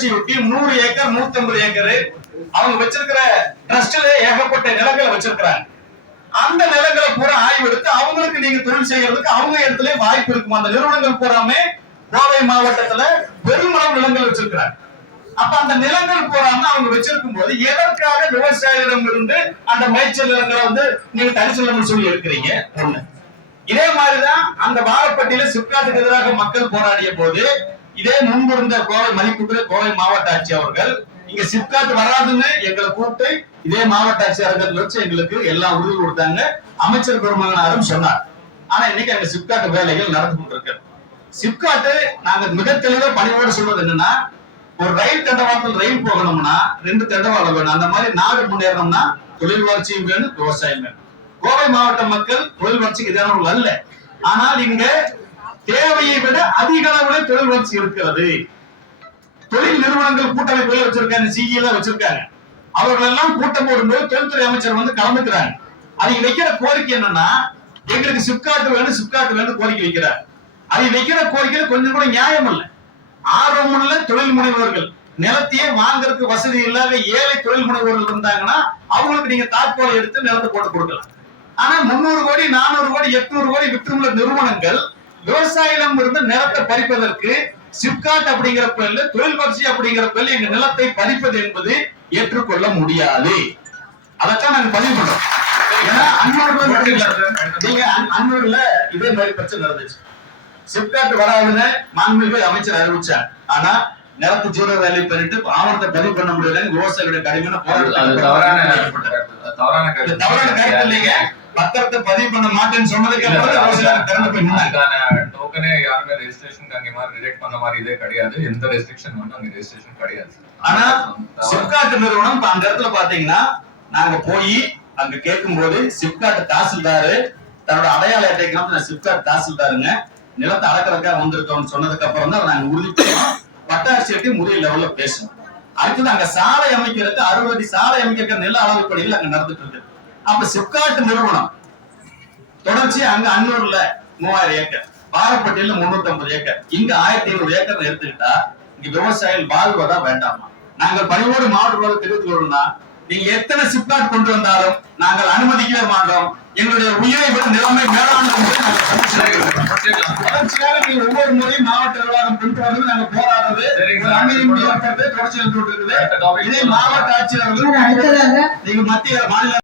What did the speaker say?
GST ஒட்டி 100 acre 150 acre அவங்க வச்சிருக்கிற ட்ரஸ்ட்ல ஏகப்பட்ட நிலங்களை வச்சிருக்கிறாங்க. அந்த நிலங்களை பூரா ஆய்வு எடுத்து அவங்களுக்கு நீங்க தொழில் செய்யறதுக்கு அவங்க இடத்துல வாய்ப்பு இருக்கும். அந்த நிறுவனங்கள் பூராமே கோவை மாவட்டத்துல பெருமளவு நிலங்கள் வச்சிருக்கிறாங்க. அப்ப அந்த நிலங்கள் பூராம அவங்க வச்சிருக்கும் போது எதற்காக விவசாயிகளிடம் இருந்து அந்த மேய்ச்சல் நிலங்களை நீங்க தனிச்சல் சொல்லி இருக்கிறீங்க? ஒண்ணு. இதே மாதிரிதான் அந்த வாழப்பட்டியில சிப்காட்டுக்கு எதிராக மக்கள் போராடிய போது இதே முன்பு இருந்த கோவை மதிப்புக்குரிய கோவை மாவட்ட ஆட்சியர் அவர்கள் இங்க சிப்காட் வராதுன்னு எங்களை கூப்பிட்டு இதே மாவட்ட ஆட்சியர்கள் வச்சு எங்களுக்கு எல்லாம் உறுதி கொடுத்தாங்க. அமைச்சர் பெருமகனாரும் சொன்னார். ஆனா இன்னைக்கு அங்க சிப்காட் வேலைகள் நடந்து கொண்டிருக்கு. சிப்காட்டு நாங்க மிக தெளிவா பணிவோடு சொல்வது என்னன்னா, ஒரு ரயில் தண்டவாளத்தில் ரயில் போகணும்னா 2 தண்டவாளம் வேணும். அந்த மாதிரி நாடு முன்னேறணும்னா தொழில் வளர்ச்சியும் வேணும், விவசாயம் வேணும். கோவை மாவட்ட மக்கள் தொழில் வளர்ச்சிக்கு எதிரானவர்கள் அல்ல. ஆனால் இங்க தேவையை விட அதிக அளவில் தொழில் வளர்ச்சி இருக்கிறது. தொழில் நிறுவனங்கள் கூட்டமைப்புகள் வச்சிருக்காங்க, சிஇல வச்சிருக்காங்க. அவர்கள் எல்லாம் கூட்டம் போடும்போது தொழில்துறை அமைச்சர் கலந்துக்கிறாங்க. அதுக்கு வைக்கிற கோரிக்கை என்னன்னா, எங்களுக்கு சிப்காட் வேணும், சிப்காட் வேணும் கோரிக்கை வைக்கிறார். அதை வைக்கிற கோரிக்கையில கொஞ்சம் கூட நியாயம் இல்லை. ஆர்வமுள்ள தொழில் முனைவோர்கள், நிலத்தையே வாங்குறதுக்கு வசதி இல்லாத ஏழை தொழில் முனைவோர்கள் இருந்தாங்கன்னா அவங்களுக்கு நீங்க தாக்கோலை எடுத்து நிலத்தை போட்டு கொடுக்கலாம். ஆனா 300 கோடி 400 கோடி 800 கோடி விற்றுள்ள நிறுவனங்கள் விவசாயிடம் இருந்து நிலத்தை பறிப்பதற்கு சிப்காட் அப்படிங்கிற பேர்ல தொழில் வளர்ச்சி அப்படிங்கிற பேர்ல எங்க நிலத்தை பறிப்பது என்பது ஏற்றுக்கொள்ள முடியாது. அதைத்தான் நாங்க பதிவு பண்றோம். ஏன்னா அன்னூர்ல இதே மாதிரி பிரச்சனை நடந்துச்சு. சிப்காட் வராதுன்னு மாண்புமிகு அமைச்சர் அறிவிச்சார். ஆனா நிலத்து ஜீரோ வேலை பண்ணிட்டு ஆவணத்தை பதிவு பண்ண முடியல. விவசாயிகளுடைய கடுமையான போராட்டம். தவறான கருத்து இல்லைங்க. பத்திரத்தை பதிவு பண்ண மாட்டேன்னு சொன்னதுக்கு அப்புறம் திறந்து போய் டோக்கனே யாருமே ரெஜிஸ்ட்ரேஷன் அங்க மாதிரி ரிஜெக்ட் பண்ண மாதிரி இதே கிடையாது. எந்த ரெஸ்ட்ரிக்ஷன் அங்க ரெஜிஸ்ட்ரேஷன் கிடையாது. ஆனா சிப்காட் நிறுவனம் அந்த இடத்துல பாத்தீங்கன்னா நாங்க போய் அங்க கேட்கும் போது சிப்காட் தாசில்தாரு தன்னோட அடையாள அட்டைக்கு சிப்காட் தாசில்தாருங்க நிலத்தை அடக்கிறதுக்காக வந்திருக்கோம்னு சொன்னதுக்கு அப்புறம் தான் நாங்க உறுதி பண்ணோம். வட்டாட்சியர்கிட்ட முறைய லெவல்ல பேசணும். அடுத்தது அங்க சாலை அமைக்கிறதுக்கு 60 அடி சாலை அமைக்கிற நில அளவுப்படியில் அங்க நடந்துட்டு இருக்கு. அப்ப சிப்காட் நிறுவனம் தொடர்ச்சி அங்க அன்னூர்ல 3000 ஏக்கர், பாரப்பட்டியில 350 ஏக்கர், இங்க 1500 ஏக்கர் எடுத்துக்கிட்டா இங்க விவசாயிகள் வாழ்வதா வேண்டாமா? நாங்கள் பணிவோடு மாவட்ட தெரிவித்துக் கொள்ளணும்னா நீங்க எத்தனை சிப்காட் கொண்டு வந்தாலும் நாங்கள் அனுமதிக்கவே மாட்டோம். எங்களுடைய உயிரை விட நிலைமை மேலான நீங்க ஒவ்வொரு முறையும் மாவட்ட நிர்வாகம் கொண்டு வந்து நாங்க போராடுறது தொடர்ச்சி இருக்குது. இதே மாவட்ட ஆட்சியர்கள் நீங்க மத்திய மாநில